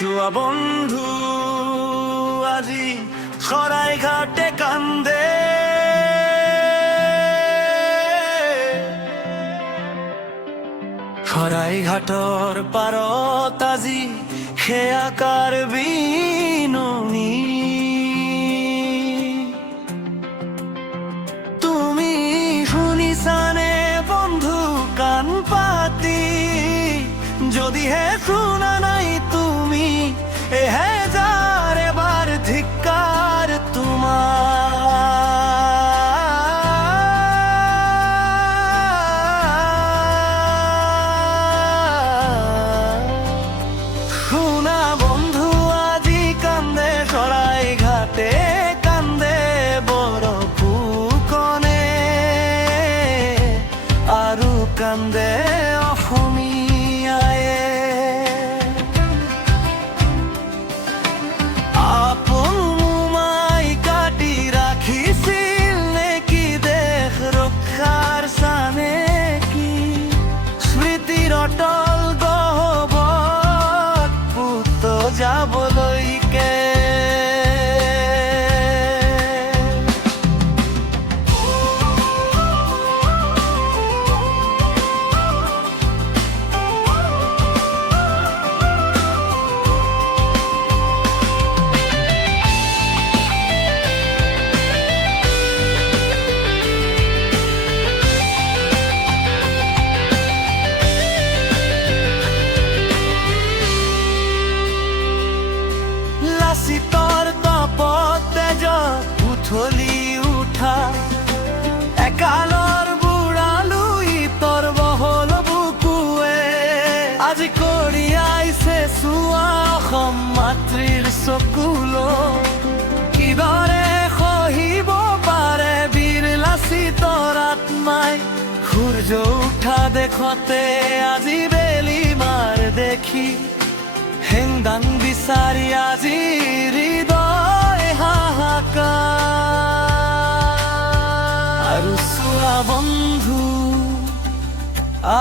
চুয়া বন্ধু আজি সরাই ঘাটে কান্দে, সরাই ঘাটর পারত আজি সে আকার বিনুনি। তুমি শুনিছানে বন্ধু কান পাতি, যদি হে শুনা নাই তুমি হে যার এবার ধিক্কার তোমার। শুনা বন্ধু আজি কান্দে সরাই ঘাটে কান্দে বড় ফুকনে, আরু কান্দে অসমীয়ায়ে। আপন মুমাই কাটি রাখিছিল নেকি দেশ রক্ষাৰ চানে কি, স্মৃতিৰ অটল গহ্বৰত পুত যাবলৈকে। লাচিতৰ তপত তেজ উঠলি উঠা, একালৰ বুঢ়ালুই তৰ বহল বুকুৱে, আজি কঢ়িয়াইছে চুৱা অসম মাতৃৰ চকুল। কিদৰে সহিব পাৰে বীৰ লাচিতৰ আত্মাই, সূৰ্য উঠা দেখতে আজি বেলি মাৰ দেখি, হেংদাং বিচাৰি আজি হৃদয় হাহাকাৰ। আৰু চোৱা বন্ধু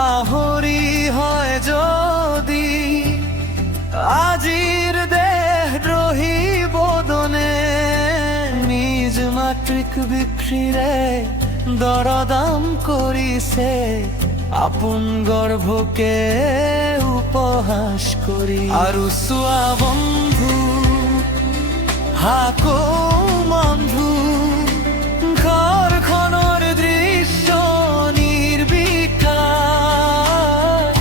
আহৰি হয় যদি আজিৰ দেশদ্ৰোহী বদনে, নিজ মাতৃক বিক্ৰীৰে দৰদাম কৰিছে, আপোন গৰ্ভকে উপহাস কৰি। আৰু চোৱা বন্ধু হাকো বন্ধু ঘৰখনৰ দৃশ্য নিৰ্বিকাৰ,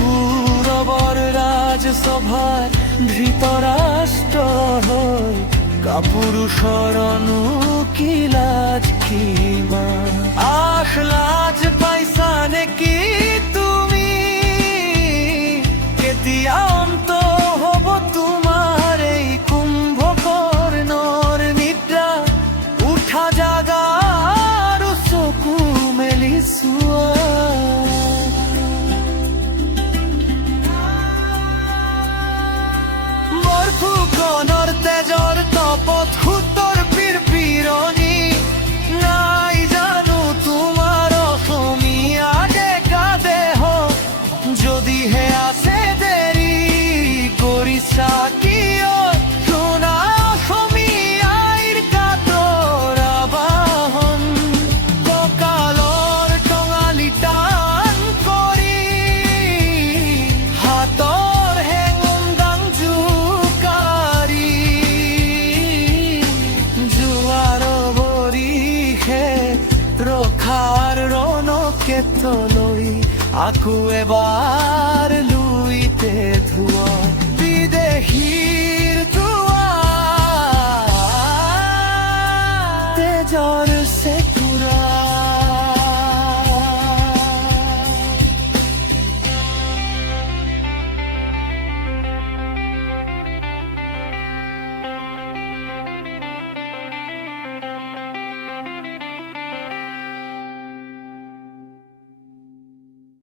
কৌৰৱৰ ৰাজসভাৰ ধৃতৰাষ্ট্ৰ হৈ কাপুৰুষৰ কি লাজ কিমান। আশ লাজ পাইছা নেকি তুমি, কেতিয়া অন্ত হব তোমাৰ এই কুম্ভকৰ্ণৰ নিদ্ৰা, উঠা জাগা আৰু চকু মেলি চোৱা। মোৰ ফুকনৰ তেজৰ তপত সুতৰ পিৰপিৰণি, নাই জানো তোমাৰ অসমীয়া ডেকা দেহ, যদিহে আছে দেৰি কৰিছা কিয়, শুনা অসমীয়াৰ কাতৰ আবাহন, কঁকালৰ টঙালি টান কৰি হাতৰ হেঙুন জোকাৰি, জোৱাৰ বৰিষে ৰখাৰ ৰণকে তলৈ আকৌ এবাৰ